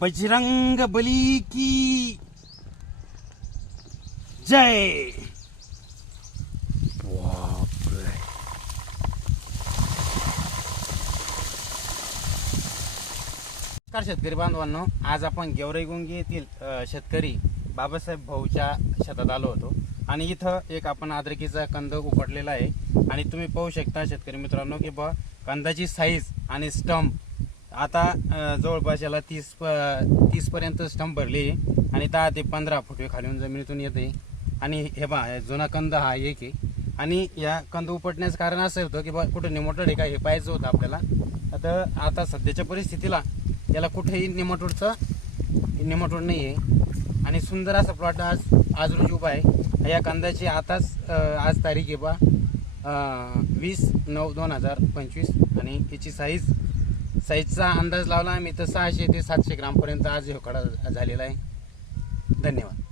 बजरंग बली की जय। नमस्कार शेतकरी बांधवांनो, आज आपण गेवराई गुंगी येथील शेतकरी बाबासाहेब भाऊच्या शेतात आलो होतो आणि इथं एक आपण अद्रकीचा कंद उपटलेला आहे आणि तुम्ही पाहू शकता शेतकरी मित्रांनो की बा कंदाची साईज आणि स्टंप आता जवळपास याला 30 पर्यंत स्टंप भरले आणि 10 ते 15 फुट खालून जमिनीतून येते आणि हे बा जुना कंद हा एक आहे आणि या कंद उपटण्याचं कारण असं होतं की बा कुठे निमोटड आहे का हे पाहायचं होतं आपल्याला। आता सध्याच्या परिस्थितीला याला कुठेही निमोटोड नाही आहे आणि सुंदर असा प्लॉट आज रोजी उभा आहे। या कांद्याची आज तारीख आहे बा 20/9/2025 आणि याची साईजचा अंदाज लावला आम्ही तर 600 ते 700 ग्रामपर्यंत आज हे कडा झालेला आहे। धन्यवाद।